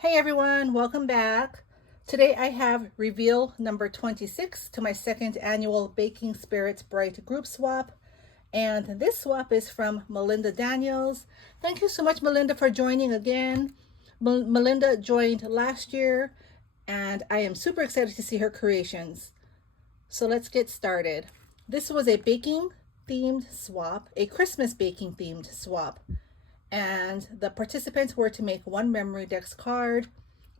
Hey everyone, welcome back. Today I have reveal number 26 to my second annual Baking Spirits Bright group swap. And this swap is from Melinda Daniels. Thank you so much, Melinda, for joining again. Melinda joined last year and I am super excited to see her creations. So let's get started. This was a baking themed swap, a Christmas baking themed swap. And the participants were to make one Memory Dex card,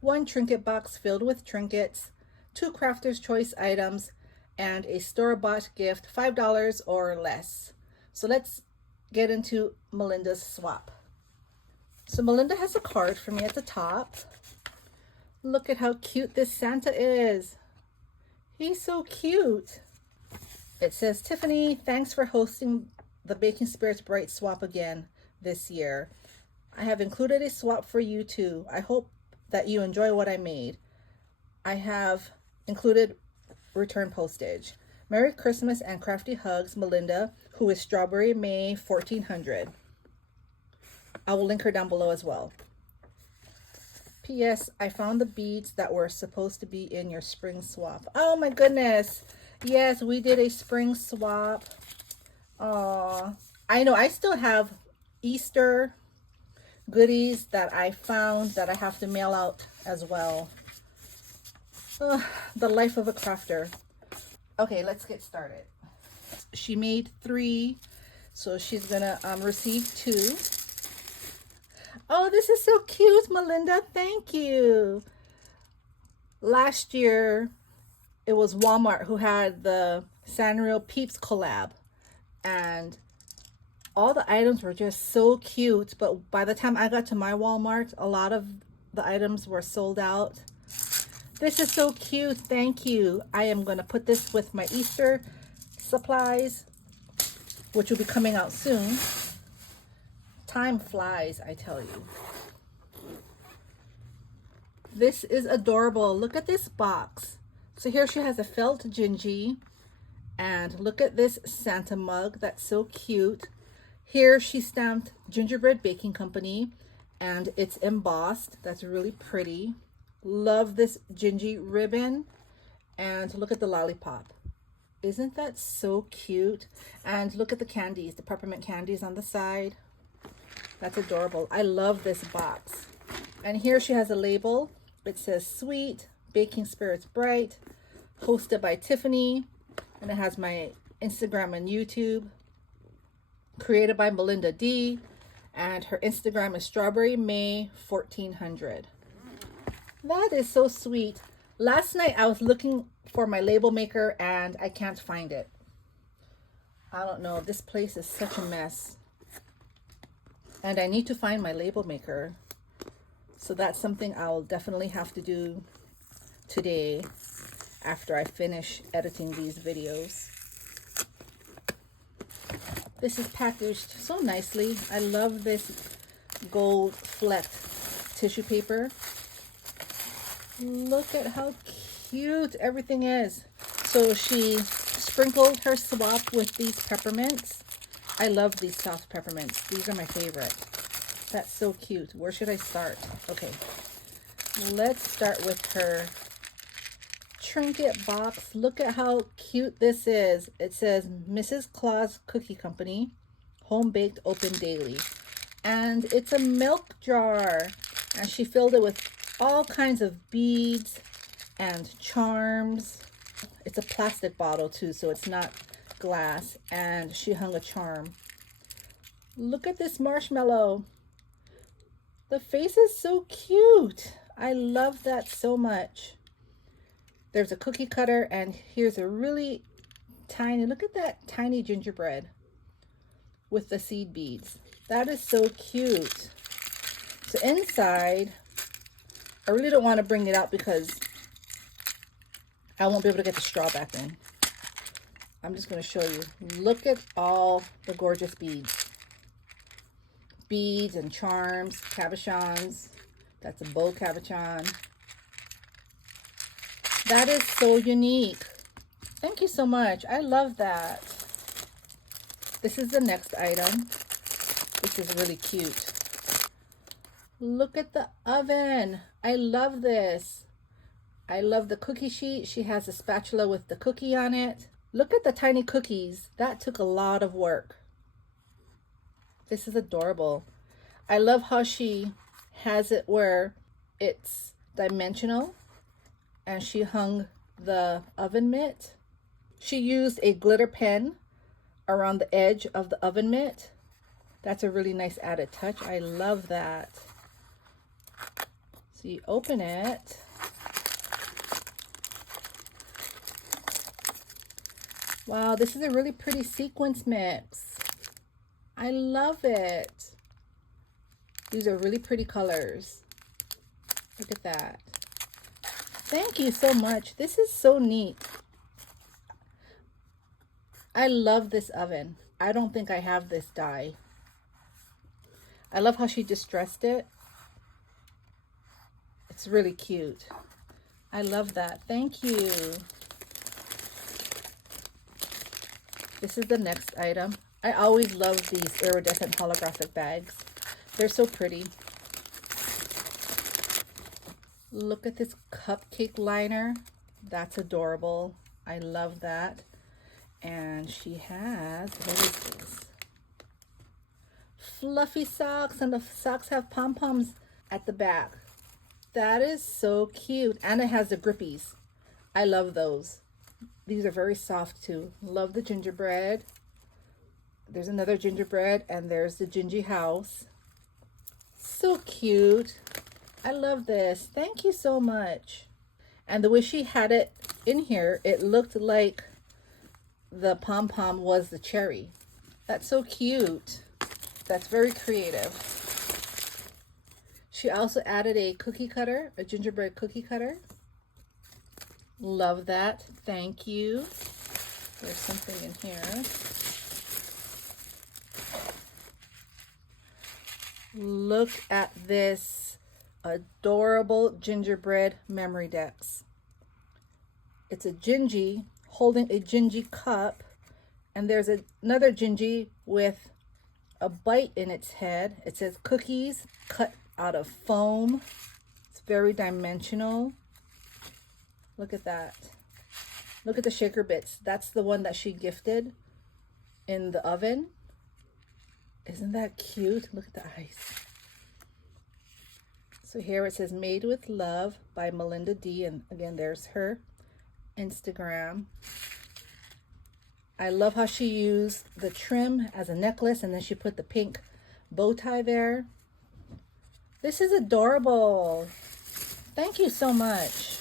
one trinket box filled with trinkets, two Crafter's Choice items, and a store-bought gift, $5 or less. So let's get into Melinda's swap. So Melinda has a card for me at the top. Look at how cute this Santa is. He's so cute. It says, Tiffany, thanks for hosting the Baking Spirits Bright swap again this year. I have included a swap for you too. I hope that you enjoy what I made. I have included return postage. Merry Christmas and crafty hugs, Melinda, who is strawberrymae1400. I will link her down below as well. P.S. I found the beads that were supposed to be in your spring swap. Oh my goodness. Yes, we did a spring swap. Aw. I know I still have Easter goodies that I found that I have to mail out as well. The life of a crafter. Okay, let's get started. She made 3, so she's gonna receive 2. Oh, this is so cute, Melinda. Thank you. Last year, it was Walmart who had the Sanrio Peeps collab, and all the items were just so cute, but by the time I got to my Walmart, a lot of the items were sold out. This is so cute. Thank you. I am going to put this with my Easter supplies, which will be coming out soon. Time flies, I tell you. This is adorable. Look at this box. So here she has a felt gingy, and look at this Santa mug. That's so cute. Here she stamped Gingerbread Baking Company, and it's embossed. That's really pretty. Love this gingy ribbon, and look at the lollipop. Isn't that so cute? And look at the candies, the peppermint candies on the side. That's adorable. I love this box. And here she has a label. It says Sweet Baking Spirits Bright, hosted by Tiffany, and it has my Instagram and YouTube. Created by Melinda D, and her Instagram is strawberrymae1400. That is so sweet. Last night I was looking for my label maker and I can't find it. I don't know, this place is such a mess. And I need to find my label maker. So that's something I'll definitely have to do today after I finish editing these videos. This is packaged so nicely. I love this gold flecked tissue paper. Look at how cute everything is. So she sprinkled her swap with these peppermints. I love these soft peppermints. These are my favorite. That's so cute. Where should I start? Okay, let's start with her trinket box. Look at how cute this is. It says Mrs. Claus Cookie Company, home baked, open daily, and it's a milk jar, and she filled it with all kinds of beads and charms. It's a plastic bottle too, so it's not glass, and she hung a charm. Look at this marshmallow. The face is so cute. I love that so much. There's a cookie cutter, and here's a really tiny, look at that tiny gingerbread with the seed beads. That is so cute. So inside, I really don't want to bring it out because I won't be able to get the straw back in. I'm just going to show you. Look at all the gorgeous beads. Beads and charms, cabochons. That's a bow cabochon. That is so unique. Thank you so much. I love that. This is the next item. This is really cute. Look at the oven. I love this. I love the cookie sheet. She has a spatula with the cookie on it. Look at the tiny cookies. That took a lot of work. This is adorable. I love how she has it where it's dimensional, and she hung the oven mitt. She used a glitter pen around the edge of the oven mitt. That's a really nice added touch. I love that. So you open it. Wow, this is a really pretty sequence mix. I love it. These are really pretty colors. Look at that. Thank you so much. This is so neat. I love this oven. I don't think I have this die. I love how she distressed it. It's really cute. I love that. Thank you. This is the next item. I always love these iridescent holographic bags. They're so pretty. Look at this cupcake liner. That's adorable. I love that. And she has, what is this? Fluffy socks, and the socks have pom-poms at the back. That is so cute. And it has the grippies. I love those. These are very soft too. Love the gingerbread. There's another gingerbread, and there's the Gingy house. So cute. I love this. Thank you so much. And the way she had it in here, it looked like the pom-pom was the cherry. That's so cute. That's very creative. She also added a cookie cutter, a gingerbread cookie cutter. Love that. Thank you. There's something in here. Look at this adorable gingerbread memory decks. It's a Gingy holding a Gingy cup, and there's another Gingy with a bite in its head. It says cookies cut out of foam. It's very dimensional. Look at that. Look at the shaker bits. That's the one that she gifted in the oven. Isn't that cute? Look at the eyes. So here it says made with love by Melinda D. And again, there's her Instagram. I love how she used the trim as a necklace, and then she put the pink bow tie there. This is adorable. Thank you so much.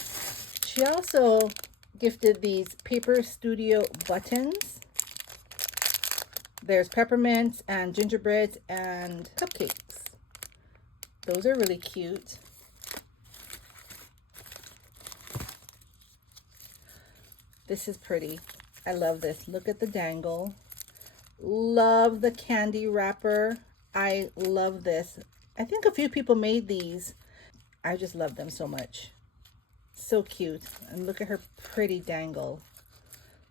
She also gifted these Paper Studio buttons. There's peppermints and gingerbreads and cupcakes. Those are really cute. This is pretty. I love this. Look at the dangle. Love the candy wrapper. I love this. I think a few people made these. I just love them so much. So cute. And look at her pretty dangle.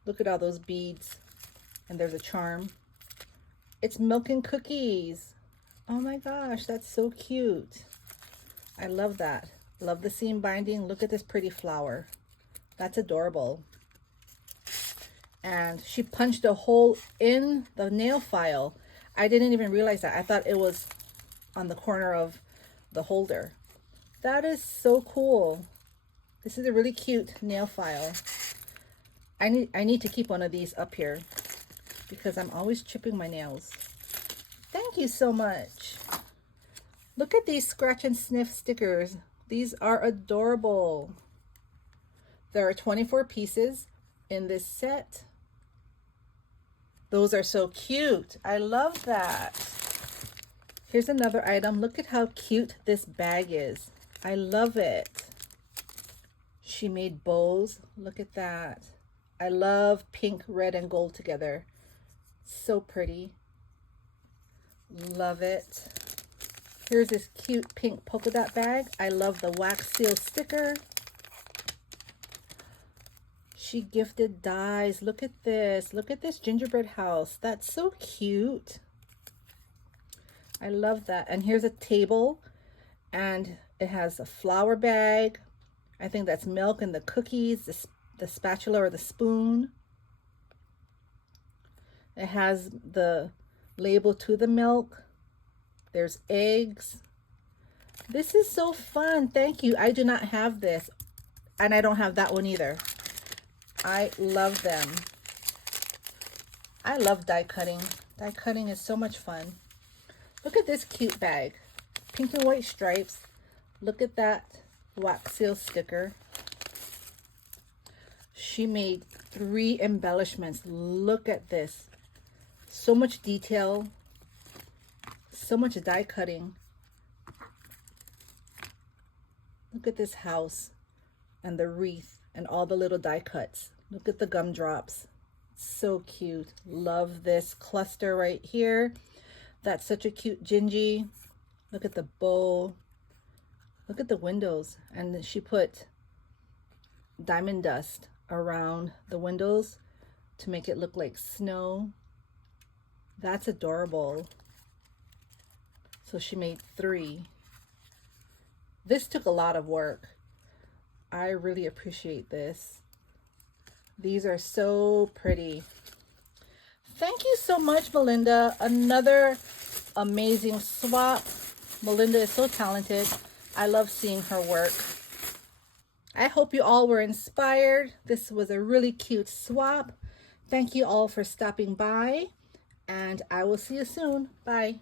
Look at all those beads. And there's a charm. It's milk and cookies. Oh my gosh, that's so cute. I love that. Love the seam binding. Look at this pretty flower. That's adorable. And she punched a hole in the nail file. I didn't even realize that. I thought it was on the corner of the holder. That is so cool. This is a really cute nail file. I need to keep one of these up here because I'm always chipping my nails. Thank you so much. Look at these scratch and sniff stickers. These are adorable. There are 24 pieces in this set. Those are so cute. I love that. Here's another item. Look at how cute this bag is. I love it. She made bows. Look at that. I love pink, red, and gold together. So pretty. Love it. Here's this cute pink polka dot bag. I love the wax seal sticker. She gifted dies. Look at this. Look at this gingerbread house. That's so cute. I love that. And here's a table. And it has a flour bag. I think that's milk and the cookies, the spatula or the spoon. It has the label to the milk. There's eggs. This is so fun. Thank you. I do not have this, and I don't have that one either. I love them. I love die cutting. Die cutting is so much fun. Look at this cute bag. Pink and white stripes. Look at that wax seal sticker. She made 3 embellishments. Look at this. So much detail. So much die cutting. Look at this house and the wreath and all the little die cuts. Look at the gumdrops. So cute. Love this cluster right here. That's such a cute gingy. Look at the bow. Look at the windows. And she put diamond dust around the windows to make it look like snow. That's adorable. So she made 3. This took a lot of work. I really appreciate this. These are so pretty. Thank you so much, Melinda. Another amazing swap. Melinda is so talented. I love seeing her work. I hope you all were inspired. This was a really cute swap. Thank you all for stopping by, and I will see you soon. Bye.